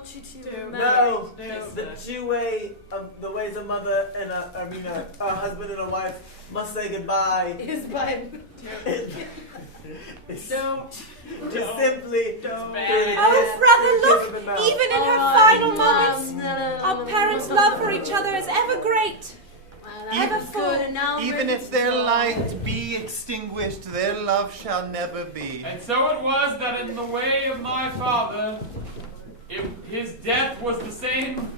want you to. No, the true way of the ways a mother and a husband and a wife must say goodbye. Is by. Don't. Just simply. Don't. Oh, brother, look! Even in her final moments, our parents' love for each other is ever great. Ever full. Even if their light be extinguished, their love shall never be. And so it was that in the way of my father, his death was the same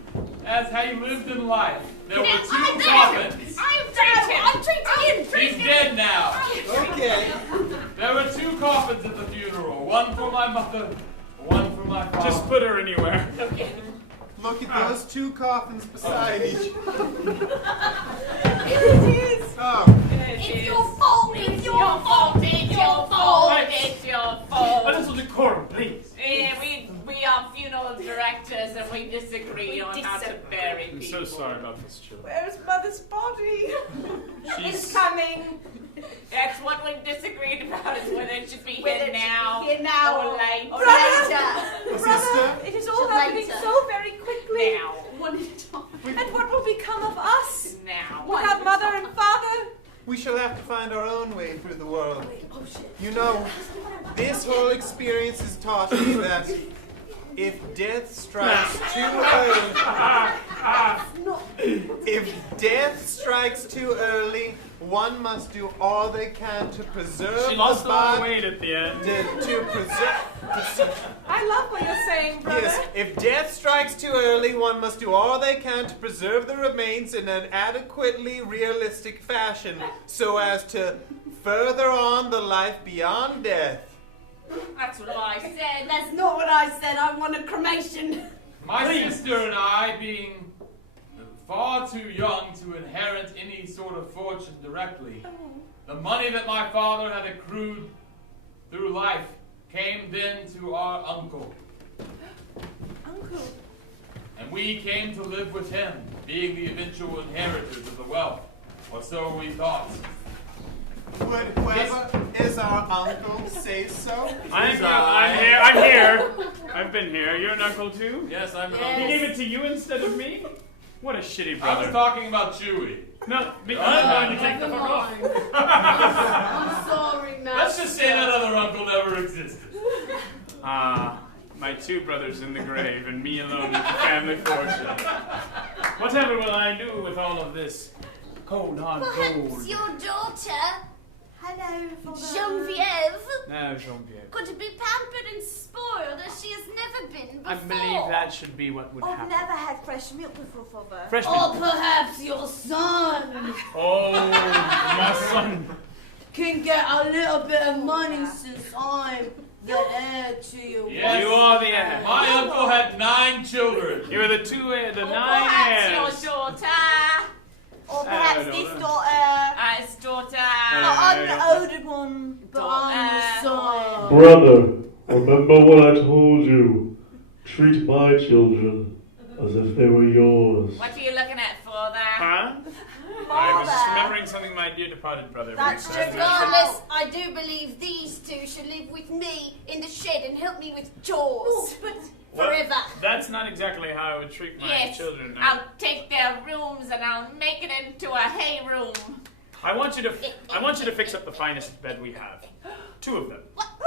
as how he lived in life. There were two coffins. I'm treating him. He's dead now. Okay. There were two coffins at the funeral. One for my mother, one for my father. Just put her anywhere. Okay. Look at those two coffins beside each other. It is. Oh. It's your fault. It's your fault. It's your fault. It's your fault. A little decorum, please. Yeah, we are funeral directors and we disagree on how to bury people. I'm so sorry about this, children. Where's Mother's body? It's coming. That's what we've disagreed about, is whether it should be here now or later. Brother, it is all happening so very quickly. Now. One at a time. And what will become of us? Now. Without mother and father? We shall have to find our own way through the world. Oh, shit. You know, this whole experience has taught me that if death strikes too early, one must do all they can to preserve She lost the a lot of body. weight at the end. To preserve. I love what you're saying, brother. Yes, if death strikes too early, one must do all they can to preserve the remains in an adequately realistic fashion, so as to further on the life beyond death. That's what I said. That's not what I said. I want a cremation. My sister and I, being far too young to inherit any sort of fortune directly, the money that my father had accrued through life came then to our uncle. Uncle? And we came to live with him, being the eventual inheritors of the wealth, or so we thought. Would whoever is our uncle say so? I'm here. I've been here. You're an uncle too? Yes, I'm an He uncle. gave it to you instead of me? What a shitty I brother. was talking about Chewie. No, I'm going to take the fuck off. I'm sorry, Master. Let's just say that other uncle never existed. My two brothers in the grave and me alone with the family fortune. Whatever will I do with all of this cold hard gold? Perhaps your daughter, Hello, Geneviève, No, Jean-Pierre. could be pampered and spoiled as she has never been before. I believe that should be what would I've happen. never had fresh milk before, father. Fresh Or milk. perhaps your son Oh, my son. can get a little bit of money since I'm the heir to you. Yes. You are the heir. My uncle had 9 children. You are the Or 9 perhaps heirs. your daughter. Or perhaps I don't this know. daughter. His daughter. I'm the older one, but I'm the son. Brother, remember what I told you. Treat my children as if they were yours. What are you looking at, father? Huh? I was just remembering something my dear departed brother. That's very just kindly. Regardless, I do believe these two should live with me in the shed and help me with chores. But Well, forever. That's not exactly how I would treat my Yes, children. I'll take their rooms and I'll make it into a hay room. I want you to fix up the finest bed we have. 2 of them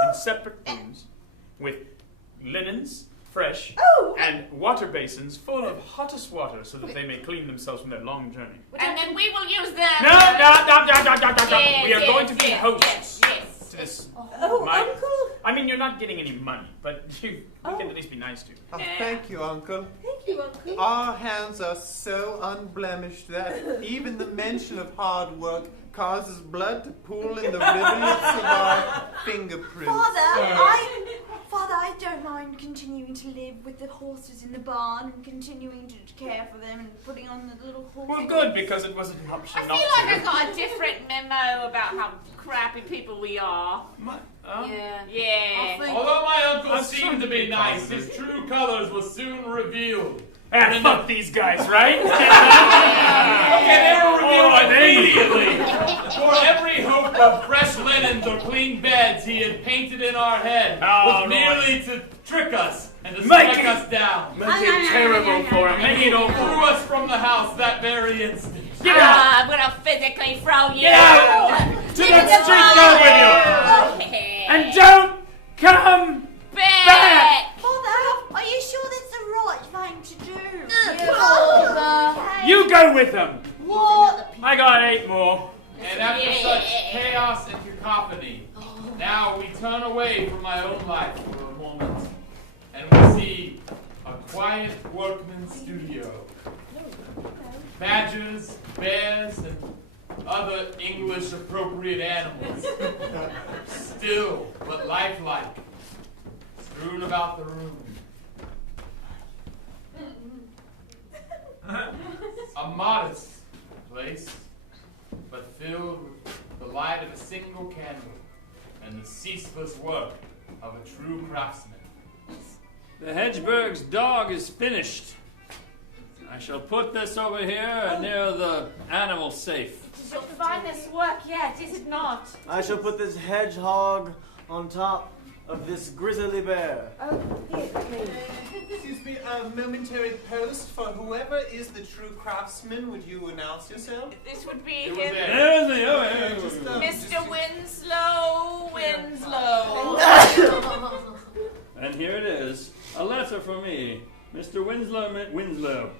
in separate rooms with linens, fresh, and water basins full of hottest water so that they may clean themselves from their long journey. And then we will use them. No. Yes, We are yes, going to be yes, hosts yes. to this. Uncle? I mean, you're not getting any money, but we can at least be nice to you. Oh, thank you, Uncle. Thank you, Uncle. Our hands are so unblemished that even the mention of hard work causes blood to pool in the rivulets of our fingerprints. Father, I don't mind continuing to live with the horses in the barn and continuing to care for them and putting on the little horse. Well, good, because it was an option I not feel like I to. got a different memo about how crappy people we are. Yeah. Although my uncle That's seemed to be something nice, positive. his true colors were soon revealed. Ah, fuck these guys, right? Okay, they were revealed Oh, they- immediately. For every hope of fresh linens or clean beds he had painted in our head Oh, was no. merely to trick us and to Mikey. strike us down. I terrible for him. Make it You over. threw us from the house that very instant. Get out! I'm gonna physically throw you. Get out! To that street dog with you! And don't come back! Father, are you sure that's the right thing to do? You go with them! What? I got 8 more. And after such chaos and cacophony, now we turn away from my own life for a moment, and we see a quiet workman's studio. Badgers, bears, and other English appropriate animals, still but lifelike, strewn about the room. A modest place, but filled with the light of a single candle and the ceaseless work of a true craftsman. The Hedgeberg's dog is finished. I shall put this over here near the animal safe. It is your finest work yet, is it not? I shall put this hedgehog on top of this grizzly bear. Oh, here, please. Excuse me, a momentary post for whoever is the true craftsman. Would you announce yourself? This would be It was him. there. There's the Mr. Winslow. And here it is. A letter from me. Mr. Winslow.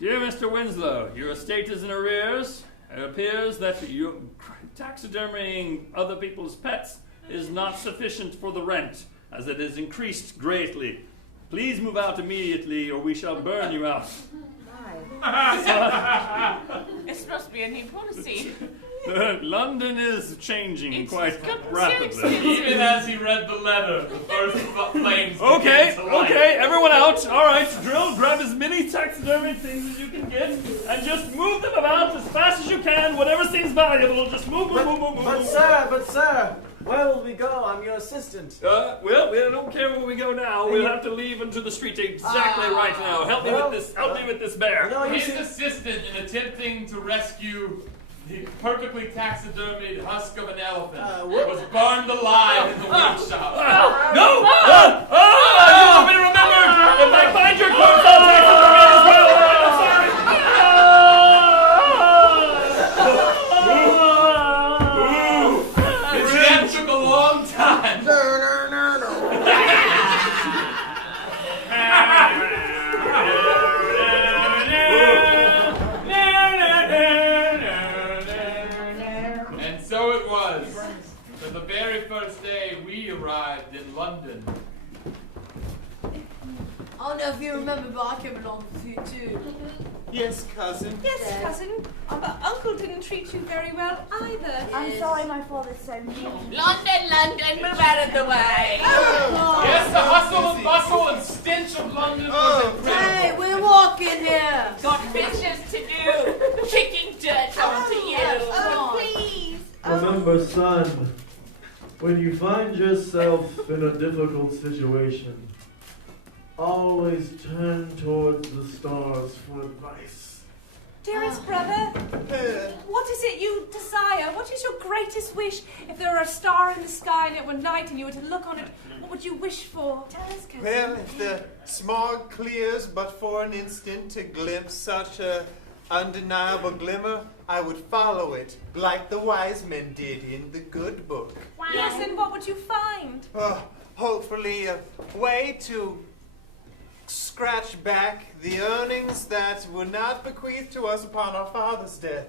Dear Mr. Winslow, your estate is in arrears. It appears that you taxidermying other people's pets is not sufficient for the rent, as it has increased greatly. Please move out immediately, or we shall burn you out. This must be a new policy. London is changing It's quite got rapidly. Even as he read the letter, the first flames Okay, began to light. okay, everyone out. All right, Drill, grab as many taxidermy things as you can get, and just move them about as fast as you can. Whatever seems valuable, just move. But sir, where will we go? I'm your assistant. Well, we don't care where we go now. We'll have to leave into the street exactly right now. Help me with this. Help me with this bear. No, you His see, assistant, in attempting to rescue the perfectly taxidermied husk of an elephant, was burned alive in the workshop. No! You want me to remember? If I find your corpse, I'll taxidermy it as well. I'm sorry. His death took a long time. And so it was that the very first day we arrived in London. I don't know if you remember, but I came along with you too. Yes, cousin. Yes, cousin. But Uncle didn't treat you very well either. I'm sorry my father's so mean. London, move out of the way. Yes, the hustle and bustle and stench of London was incredible. Hey, we're walking here. Got business to do. Kicking dirt onto you. Oh, please. Remember, son, when you find yourself in a difficult situation, always turn towards the stars for advice. Dearest brother, what is it you desire? What is your greatest wish? If there were a star in the sky and it were night and you were to look on it, what would you wish for? Tell us, cousin. Well, if the smog clears but for an instant to glimpse such a undeniable glimmer, I would follow it like the wise men did in the good book. Yes, and what would you find? Hopefully a way to scratch back the earnings that were not bequeathed to us upon our father's death,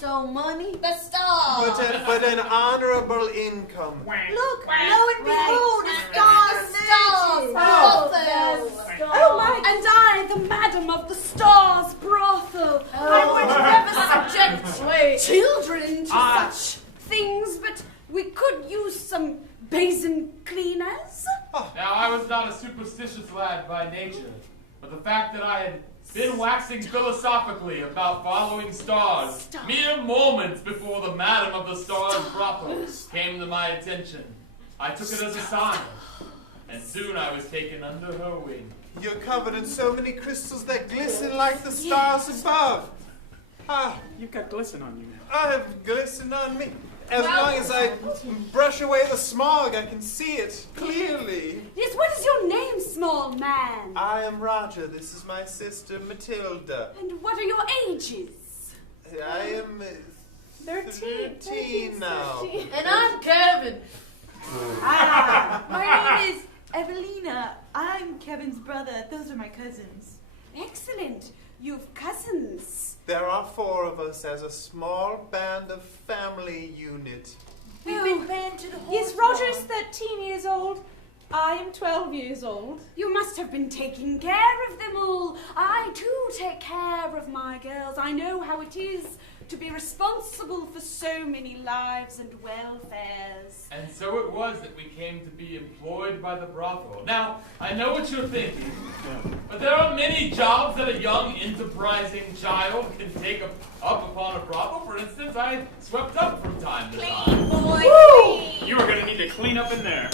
So money? The stars. but an honorable income. Look, lo and behold, the stars. Oh my! And I, the madam of the stars brothel, I would never subject children to such things, but we could use some basin cleaners. Now, I was not a superstitious lad by nature, but the fact that I had been waxing philosophically about following stars mere moments before the Madam of the Stars brothel came to my attention, I took it as a sign, and soon I was taken under her wing. You're covered in so many crystals that glisten like the stars above. You've got glisten on you now. I have glisten on me. As long as I brush away the smog, I can see it clearly. Yes, what is your name, small man? I am Roger. This is my sister Matilda. And what are your ages? I am 13 now. And I'm Kevin. My name is Evelina. I'm Kevin's brother. Those are my cousins. Excellent. You've cousins. There are 4 of us as a small band of family unit. We've been playing to the horse. Yes, Roger is 13 years old. I am 12 years old. You must have been taking care of them all. I, too, take care of my girls. I know how it is to be responsible for so many lives and welfares. And so it was that we came to be employed by the brothel. Now, I know what you're thinking, but there are many jobs that a young, enterprising child can take up upon a brothel. For instance, I swept up from time to time. Clean, boy, clean. You are going to need to clean up in there.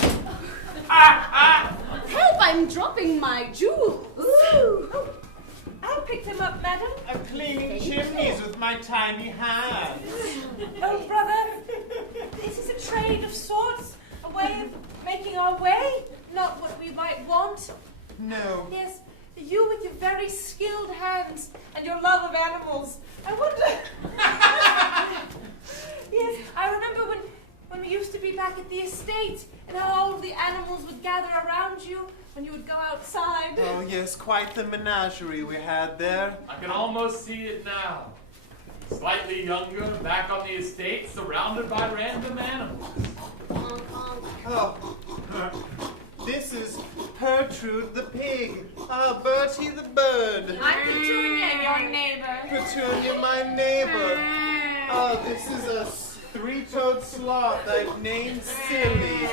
Help, I'm dropping my jewels. Ooh. I'll pick them up, madam. I'm cleaning chimneys with my tiny hands. Oh, brother, this is a trade of sorts, a way of making our way, not what we might want. No. Yes, you with your very skilled hands and your love of animals. I wonder. Yes, I remember when we used to be back at the estate and how all of the animals would gather around you when you would go outside. Oh, yes, quite the menagerie we had there. I can almost see it now. Slightly younger, back on the estate, surrounded by random animals. Oh, this is Gertrude the pig. Ah, Bertie the bird. I'm Petunia, your neighbor. Petunia, my neighbor. Oh, this is a 3-toed sloth I've named Silly.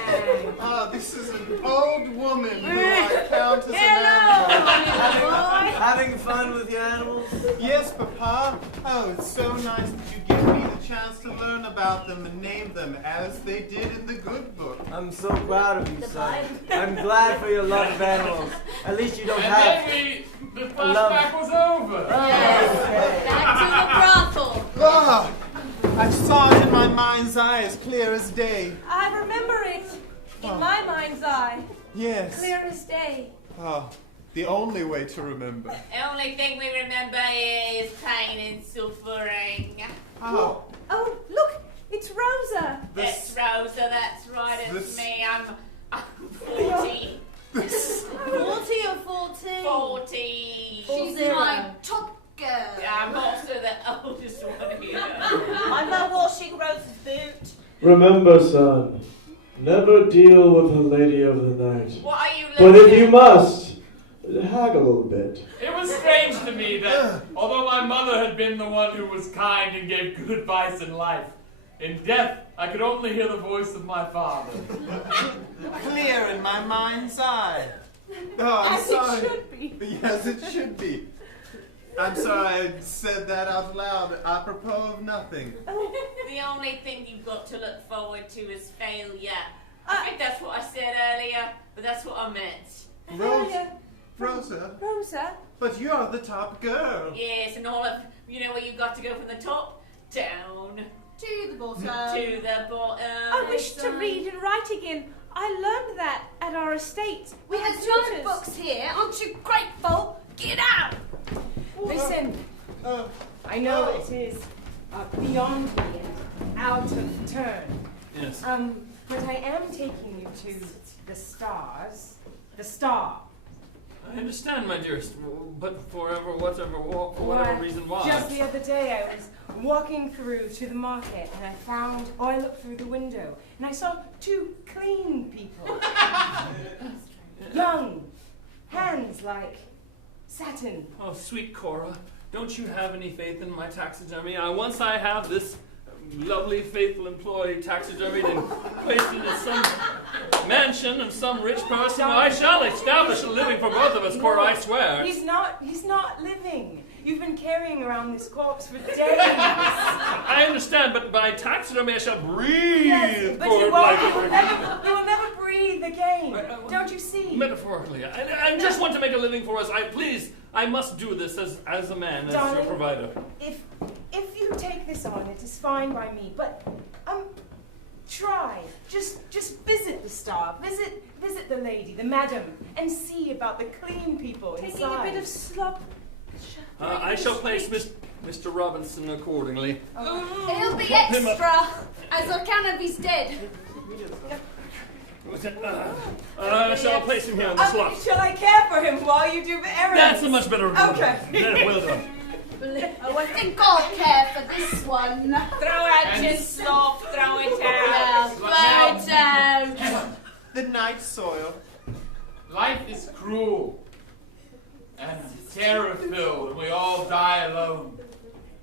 Ah, this is an old woman who I count as an animal. Having fun with your animals? Yes, Papa. Oh, it's so nice that you give me the chance to learn about them and name them as they did in the good book. I'm so proud of you, son. I'm glad for your love of animals. At least you don't have... And then the flashback was over. Back to the brothel. Ah, I saw it in my mind's eye as clear as day. I remember it in my mind's eye, Yes. clear as day. Ah, the only way to remember. The only thing we remember is pain and suffering. Oh, Oh, look, it's Rosa. That's Rosa, that's right, it's this- me. I'm 40. this... 40 or 14? 40. She's my top girl. I'm also the oldest one here. I'm not washing Rosa's boot. Remember, son, never deal with a lady of the night. What are you But looking if you must, haggle a little bit. It was strange to me that, although my mother had been the one who was kind and gave good advice in life, in death I could only hear the voice of my father. Clear in my mind's eye. Oh, I'm As sorry. it should be. Yes, it should be. I'm sorry I said that out loud, apropos of nothing. The only thing you've got to look forward to is failure. I think that's what I said earlier, but that's what I meant. Rosa, Rosa? but you're the top girl. Yes, and all of, you know where you've got to go from the top down To the bottom. to the bottom. I wish to read and write again. I learned that at our estate. We have tutors. notebooks here. Aren't you grateful? Get out! Listen, Oh, I know it is beyond me and out of turn. Yes. But I am taking you to the stars. The star. I understand, my dearest, but for whatever Why, reason, why? Just the other day I was walking through to the market and I looked through the window and I saw 2 clean people. Young, hands like satin. Oh, sweet Cora, don't you have any faith in my taxidermy? Once I have this lovely, faithful employee taxidermied and placed into some mansion of some rich person, I shall establish a living for both of us, Cora, I swear. He's not living. You've been carrying around this corpse for days. I understand, but by taxidermy I shall breathe. Yes, but Cora, you like won't. You will never breathe again. Don't you see? Metaphorically, I just want to make a living for us. I must do this as a man, as Darling, your provider. If you you take this on, it is fine by me. But try. Just visit the star. Visit the lady, the madam, and see about the clean people Taking inside. a bit of slop. I shall place Mr. Robinson accordingly. It'll be extra, as O'Canopy's dead. Shall I place him here on the slot? Shall I care for him while you do the errands? That's a much better rule. Okay. Yeah, well done. Oh, I think I'll care for this one. Throw out your slop, throw it out. Throw it out. The night soil. Life is cruel and terror-filled, and we all die alone.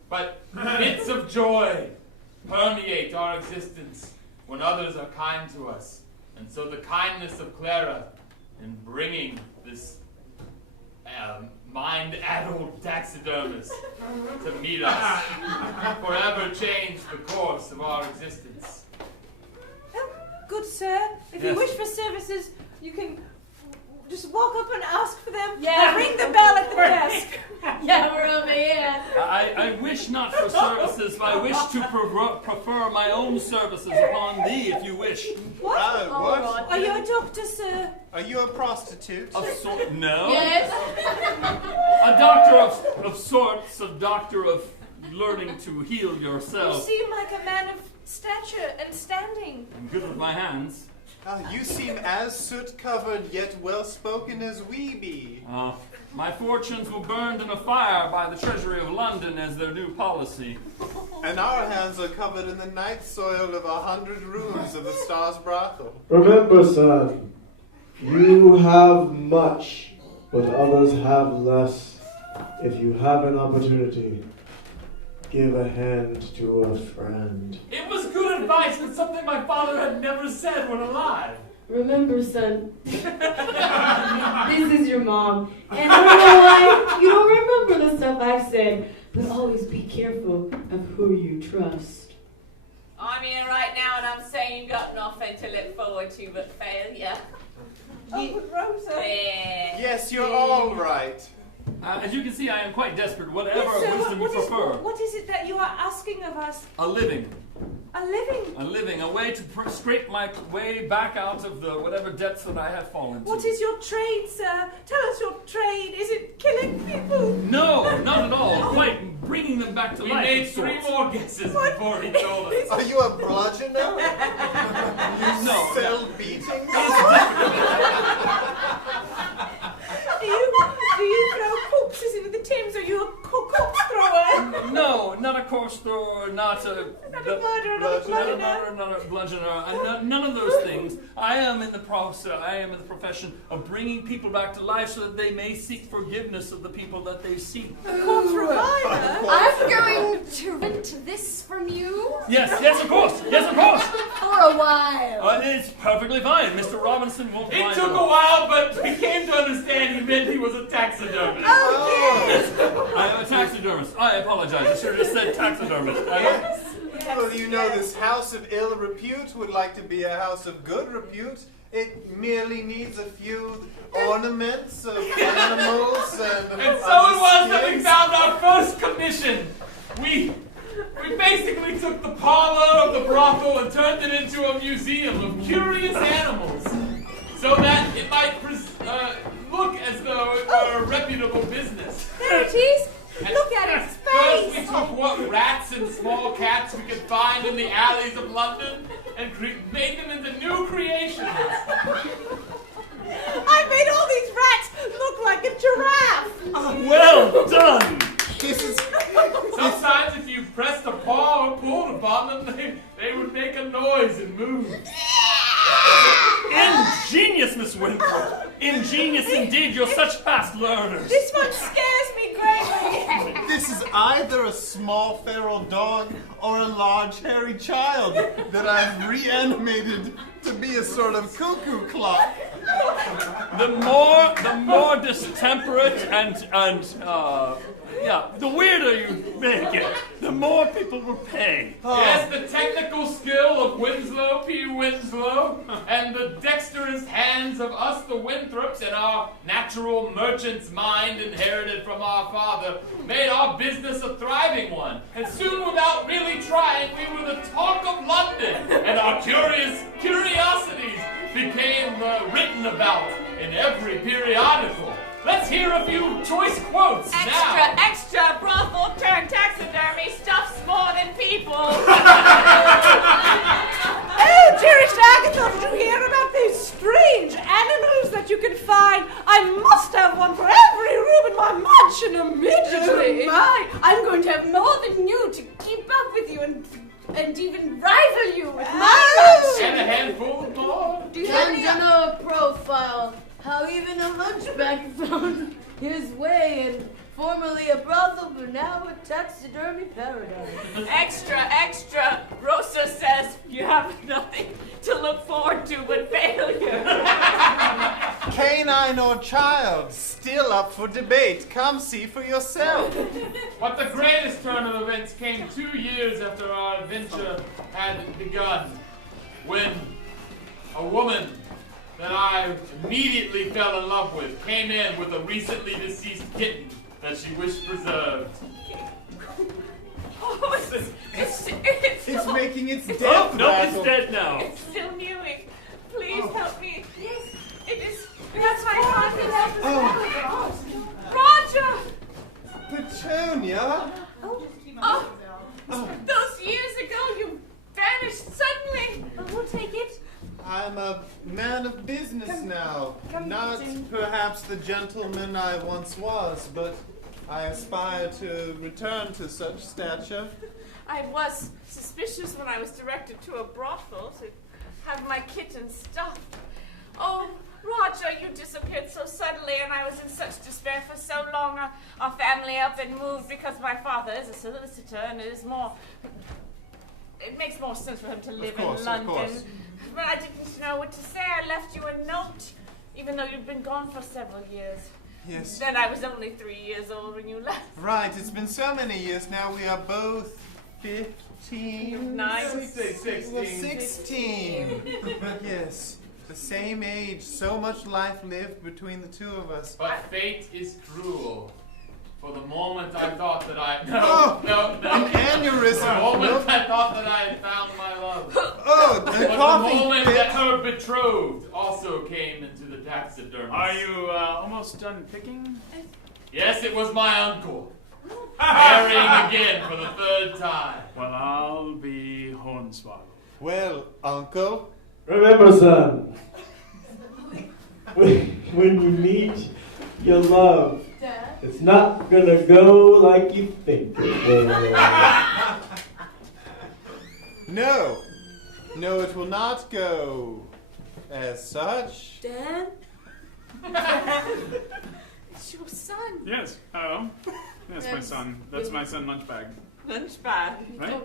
But bits of joy permeate our existence when others are kind to us. And so the kindness of Clara in bringing this mind-addled taxidermist to meet us forever changed the course of our existence. Good sir, if you wish for services, you can just walk up and ask for them. Yeah. Ring the bell at the desk. Yeah, we're over here. I wish not for services, but I wish to prefer my own services upon thee, if you wish. What? What? Are you a doctor, sir? Are you a prostitute? Of sort? No. Yes. A doctor of sorts, a doctor of learning to heal You yourself. seem like a man of stature and standing. I'm good with my hands. You seem as soot-covered yet well-spoken as we be. My fortunes were burned in a fire by the Treasury of London as their new policy. And our hands are covered in the night soil of 100 rooms of the Star's brothel. Remember, son, you have much, but others have less. If you have an opportunity, give a hand to a friend. It was good advice, but something my father had never said when alive. Remember, son, this is your mom. And I don't know why you don't remember the stuff I've said, but always be careful of who you trust. I'm here right now and I'm saying you've got nothing to look forward to but failure. Rosa. Yes, you're all right. As you can see, I am quite desperate, whatever wisdom you what prefer. What is it that you are asking of us? A living. A living? A living, a way to scrape my way back out of the whatever depths that I have fallen to. What is your trade, sir? Tell us your trade. Is it killing people? No, not at all. Quite bringing them back to We life. made of 3 sorts. more guesses before he told us. Are you a bludgeoner? You No. sell beatings? Do you throw corpses into the Thames? Are you a corpse thrower? No, not a corpse thrower, not a murderer, not a bludgeoner. not a bludgeoner, none of those things. I am in the process. I am in the profession of bringing people back to life so that they may seek forgiveness of the people that they seek. Corpse reviver? I'm going to rent this from you. Yes, of course. For a while. It's perfectly fine. Mr. Robinson won't mind. It took a while, but we came to understand he meant he was a taxidermist. Oh, yes! I am a taxidermist. I apologize. I should have just said taxidermist. Well, you know, this house of ill repute would like to be a house of good repute. It merely needs a few ornaments of animals and And so it was that we found our first commission. We basically took the parlor of the brothel and turned it into a museum of curious animals, so that it might look as though it were a reputable business. There it is. Look at its First, we face. took what rats and small cats we could find in the alleys of London and made them into new creations. I made all these rats look like a giraffe. Well done. Sometimes if you pressed a paw or pulled upon them, they would make a noise and move. Ingenious, Miss Winthrop. Ingenious indeed. You're such fast learners. This one scares me greatly. This is either a small feral dog or a large hairy child that I've reanimated to be a sort of cuckoo clock. The more distemperate and Yeah, the weirder you make it, the more people will pay. Yes, the technical skill of Winslow P. Winslow and the dexterous hands of us, the Winthrops, and our natural merchant's mind inherited from our father made our business a thriving one. And soon, without really trying, we were the talk of London, and our curiosities became written about in every periodical. Let's hear a few choice quotes now. Extra, brothel turned taxidermy stuffs more than people. Oh, dearest Agatha, did you hear about these strange animals that you can find? I must have one for every room in my mansion immediately. Oh my, I'm going to have more than you to keep up with you and even rival you with my mansion. And a handful of more. Do you have a profile? How even a hunchback found his way in formerly a brothel, but now a taxidermy paradise. Extra. Rosa says you have nothing to look forward to but failure. Canine or child, still up for debate. Come see for yourself. But the greatest turn of events came 2 years after our adventure had begun, when a woman that I immediately fell in love with came in with a recently deceased kitten that she wished preserved. Oh, It's making its death No, rattle. it's dead now. It's still mewing. Please help me. Yes, it is. That's my son. Roger! Petunia? Oh, those years ago you vanished suddenly. We'll take it. I'm a man of business now. come Not in. perhaps the gentleman I once was, but I aspire to return to such stature. I was suspicious when I was directed to a brothel to have my kitten stuffed. Oh, Roger, you disappeared so suddenly, and I was in such despair for so long. Our family up and moved because my father is a solicitor, and it makes more sense for him to live in London. Of course. But I didn't know what to say. I left you a note, even though you'd been gone for several years. Yes. Then I was only 3 years old when you left. Right, it's been so many years now. We are both 15. 16. Yes. The same age. So much life lived between the two of us. But fate is cruel. For the moment I thought that I... An aneurysm. For the moment I thought that I had found my love. Oh, but the the coughing moment fit. that her betrothed also came into the taxidermist. Are you almost done picking? Yes, it was my uncle. Marrying again for the 3rd time. Well, I'll be Hornswoggle. Well, uncle. Remember, son, when you meet your love, it's not gonna go like you think it will. No, it will not go as such. Dad? It's your son. Yes. Oh. That's my son. That's my son, Lunchbag. Lunchbag. Right?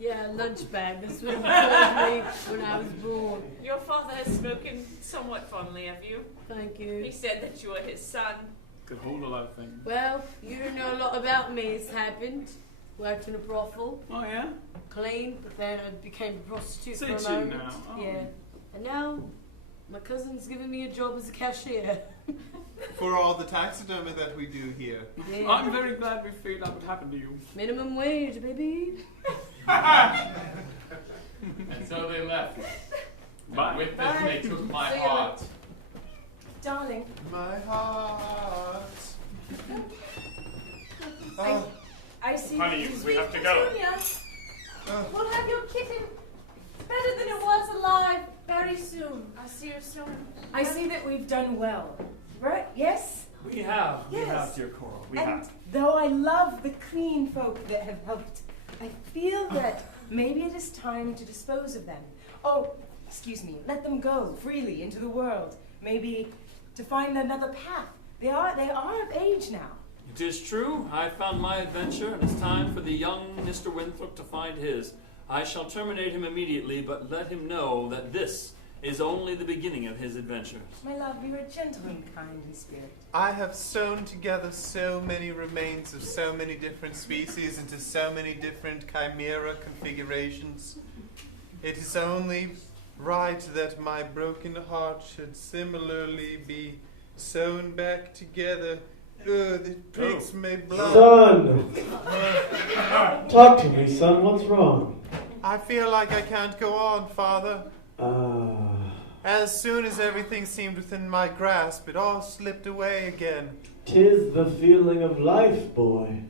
Yeah, lunch bag. That's what he called me when I was born. Your father has spoken somewhat fondly of you. Thank He you. said that you were his son. Could hold a lot of things. Well, you don't know a lot about me. It's happened. Worked in a brothel. Oh, yeah? Clean, but then I became a prostitute Say for a two moment. now. Oh. Yeah. And now, my cousin's giving me a job as a cashier. For all the taxidermy that we do here. Yeah. I'm very glad we figured out what happened to you. Minimum wage, baby. And so they left. Bye. And with them they took my See ya. heart. Darling. My heart. I see. Honey, you we sweet have to go. Petunia. We'll have your kitten better than it was alive very soon. I'll see you soon. I see that we've done well. Right? Yes? We have, Yes. dear Coral. We And have. though I love the clean folk that have helped, I feel that maybe it is time to dispose of them. Oh, excuse me, let them go freely into the world. Maybe to find another path. They are of age now. It is true. I found my adventure, and it's time for the young Mr. Winthrop to find his. I shall terminate him immediately, but let him know that this is only the beginning of his adventures. My love, you are gentle and kind in spirit. I have sewn together so many remains of so many different species into so many different chimera configurations. It is only right that my broken heart should similarly be sewn back together. It breaks my blood. Son! Talk to me, son. What's wrong? I feel like I can't go on, Father. As soon as everything seemed within my grasp, it all slipped away again. 'Tis the feeling of life, boy.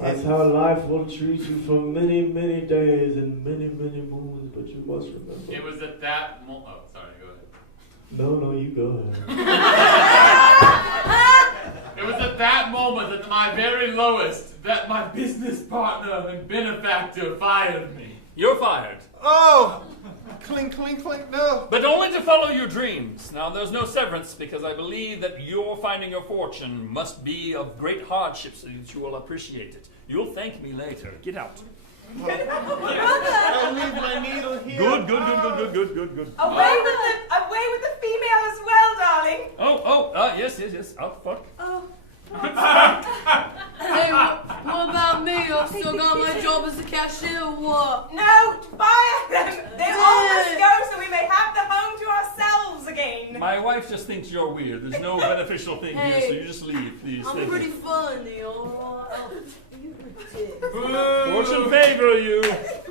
That's how life will treat you for many, many days and many, many moons, but you must remember. It was at that moment. Oh, sorry, go ahead. No, you go ahead. It was at that moment, at my very lowest, that my business partner and benefactor fired me. You're fired. Oh! Clink, clink, clink, no. But only to follow your dreams. Now, there's no severance because I believe that your finding your fortune must be of great hardship so that you will appreciate it. You'll thank me later. Get out. I'll leave my needle here. Good. Away with the female as well, darling. Yes. Out fuck. Oh. Hey, what about me? I still got my job as a cashier or what? No, fire them. They all must go so we may have the home to ourselves again. My wife just thinks you're weird. There's no beneficial thing here, so you just leave, please. I'm pretty funny, alright. Fortune favor you.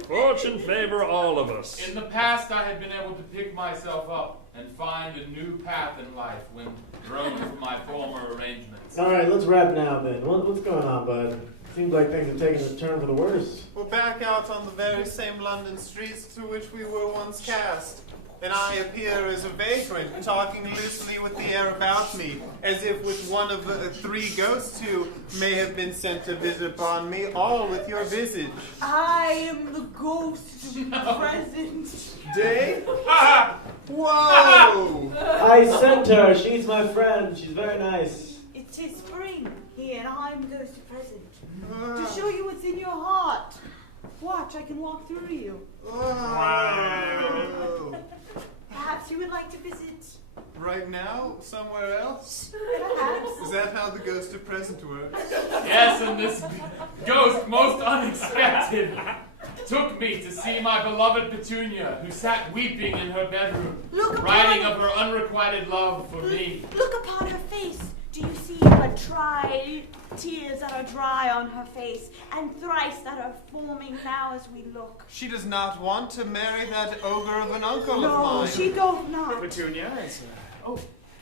Fortune favor all of us. In the past, I had been able to pick myself up and find a new path in life when thrown from my former arrangements. All right, let's wrap now then. What's going on, bud? Seems like things are taking a turn for the worse. We're back out on the very same London streets through which we were once cast. And I appear as a vagrant, talking loosely with the air about me, as if with one of the 3 ghosts who may have been sent to visit upon me, all with your visage. I am the ghost of the present day. Whoa! I sent her. She's my friend. She's very nice. It is spring here, and I'm the ghost of present. To show you what's in your heart. Watch, I can walk through you. Wow. Perhaps you would like to visit. Right now? Somewhere else? Perhaps. Is that how the ghost of present works? Yes, and this ghost, most unexpected, took me to see my beloved Petunia, who sat weeping in her bedroom, writing of her unrequited love for me. Look upon her face. Do you see her tears that are dry on her face, and thrice that are forming now as we look? She does not want to marry that ogre of an uncle of No, mine. she does not. Petunia,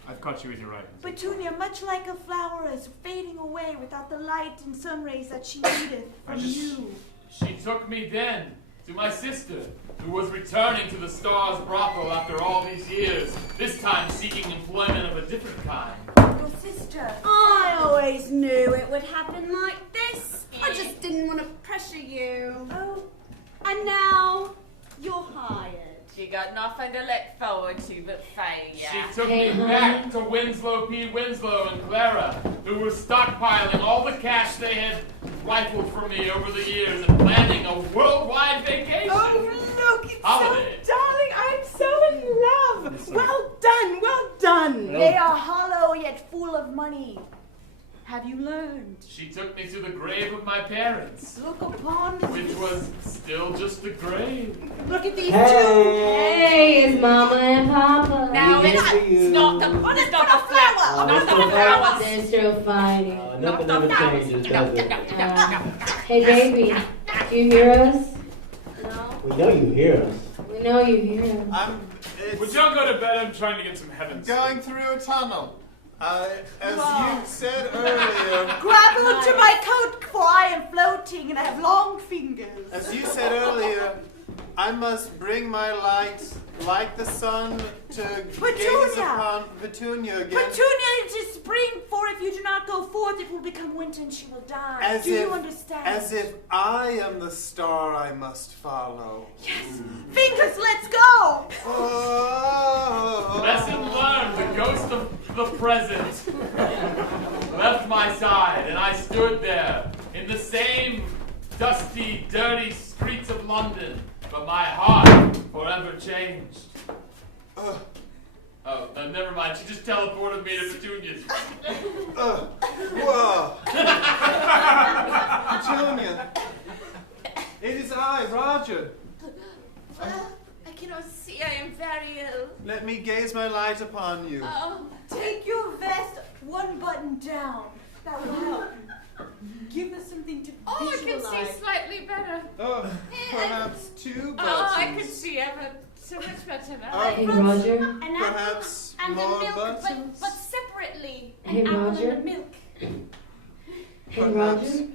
I've caught you in your writing. Petunia, much like a flower, is fading away without the light and sun rays that she needeth from you. She took me then to my sister, who was returning to the Stars brothel after all these years, this time seeking employment of a different kind. Your sister. I always knew it would happen like this. I just didn't want to pressure you. Oh, and now you're hired. She got nothing to look forward to but failure. She took me back to Winslow P. Winslow and Clara, who were stockpiling all the cash they had rifled from me over the years and planning a worldwide vacation. Oh, look, it's Holiday. so darling. I'm so in love. Well done, well done. They are hollow yet full of money. Have you learned? She took me to the grave of my parents, Look upon which was still just a grave. Look at these Hey, it's Mama and Papa. Now it's not the flower. Not the flowers. They're still fighting. Nothing ever changes, does it? Hey, baby, do you hear us? No. We know you hear us. We know you hear us. Would y'all go to bed? I'm trying to get some heavens. Going through a tunnel. As you said earlier... Grab onto my coat, for I am floating and I have long fingers. As you said earlier, I must bring my light like the sun to gaze upon Petunia again. Petunia, it is spring, for if you do not go forth, it will become winter and she will die. Do you understand? As if I am the star I must follow. Yes. Fingers, let's go! Oh. Lesson learned, the ghost of the present left my side, and I stood there in the same dusty, dirty streets of London, but my heart forever changed. Never mind. She just teleported me to Petunia's. Whoa. Petunia. It is I, Roger. I cannot see. I am very ill. Let me gaze my light upon you. Take your vest one button down. That will help. Give us something to visualize. I can see slightly better. Perhaps two buttons. I can see ever so much better now. Hey, Roger. An Perhaps apple and more a milk, buttons. but separately. Hey, An apple Roger. and a milk. Hey, Roger.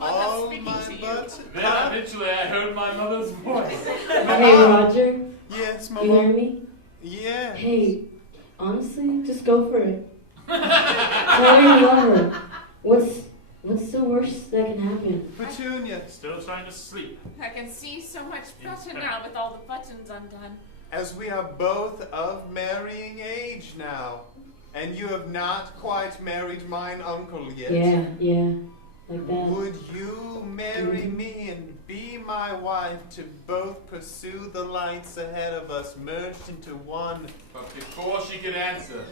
All my buttons. Then eventually I heard my mother's voice. Hey, Roger. Yes, You Mama. hear me? Yeah. Hey, honestly, just go for it. Try your lover. What's the worst that can happen? Petunia. Still trying to sleep. I can see so much better now with all the buttons undone. As we are both of marrying age now, and you have not quite married mine uncle yet. Yeah, like that. Would you marry me and be my wife to both pursue the lights ahead of us merged into one? But before she could answer,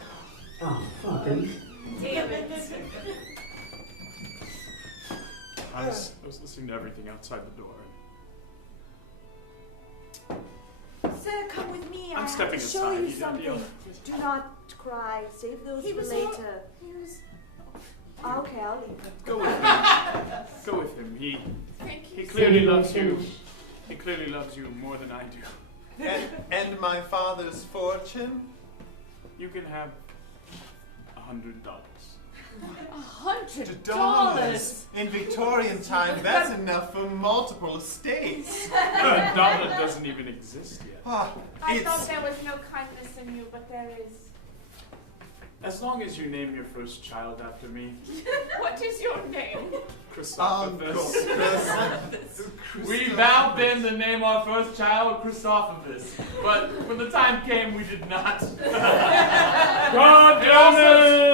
Oh, fuck. Are you... Damn it. I was listening to everything outside the door. Sir, come with me. I'm I stepping have to show aside. you You don't something. yell. Do not cry. Save those He for was later. He was. Okay, I'll leave him. Go with him. Go with him. Thank He you. clearly loves you. He clearly loves you more than I do. And my father's fortune? You can have $100. $100. In Victorian time, that's enough for multiple estates. A dollar doesn't even exist yet. I thought there was no kindness in you, but there is. As long as you name your first child after me. What is your name? Chrysophobus. we vowed then to name our first child Chrysophobus, but when the time came, we did not. God damn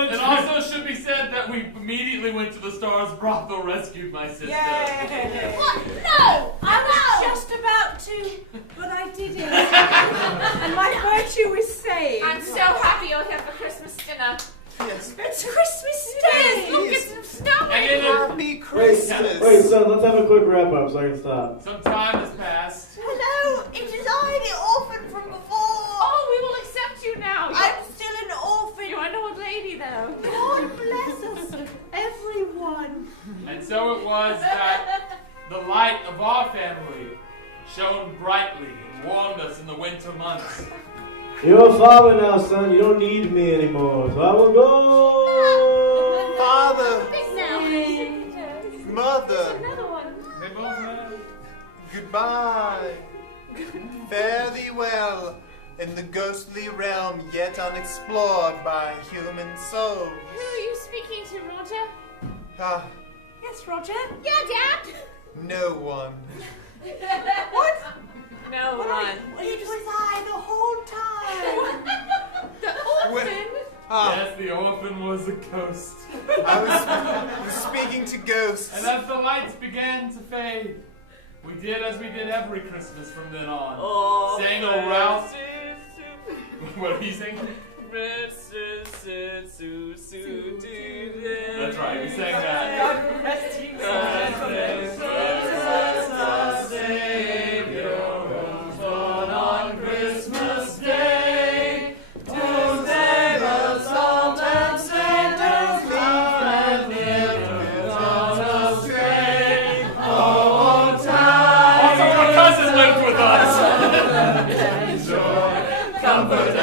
it! It also should be said that we immediately went to the Stars brothel, rescued my sister. Yay! What? No! I was just about to, but I didn't. And my virtue is saved. I'm so happy you're here for Christmas dinner. Yes. It's Christmas Day. Look, it's snowing. Happy Wait, Christmas. son, let's have a quick wrap up so I can stop. Some time has passed. Hello, it is I, the orphan from before. Oh, we will accept you now. I'm still an orphan. You're an old lady, though. God bless us, everyone. And so it was that the light of our family shone brightly and warmed us in the winter months. You're a father now, son. You don't need me anymore, so I will go. Father, Big now. mother, Another one. They both had. goodbye. Fare thee well in the ghostly realm yet unexplored by human souls. Who are you speaking to, Roger? Ah, Yes, Roger. Yeah, Dad. no one. What? No one. It was I the whole time. The orphan. Yes, the orphan was a ghost. I was speaking to ghosts. And as the lights began to fade, we did as we did every Christmas from then on. Oh, sang a rouse. What are you saying? That's right, we sang that. Comfort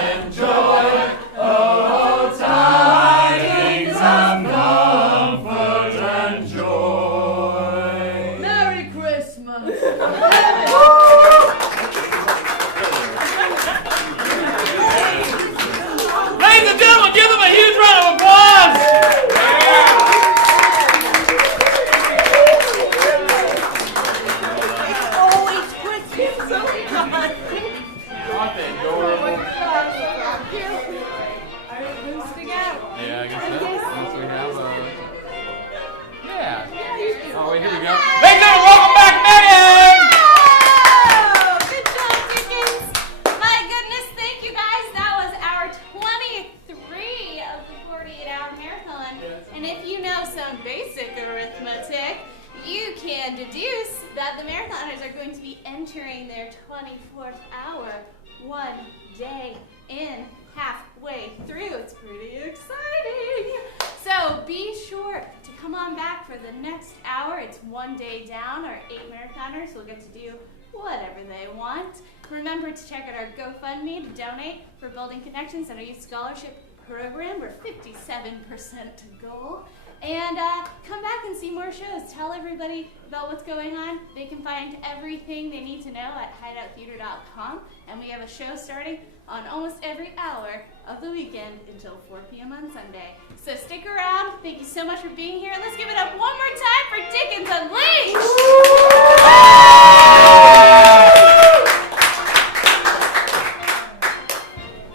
some basic arithmetic, you can deduce that the marathoners are going to be entering their 24th hour, 1 day in, halfway through. It's pretty exciting. So be sure to come on back for the next hour. It's 1 day down. Our 8 marathoners will get to do whatever they want. Remember to check out our GoFundMe to donate for Building Connections and our Youth Scholarship Program. We're 57% to goal. And come back and see more shows. Tell everybody about what's going on. They can find everything they need to know at hideouttheater.com. And we have a show starting on almost every hour of the weekend until 4 p.m. on Sunday. So stick around. Thank you so much for being here. Let's give it up one more time for Dickens Unleashed!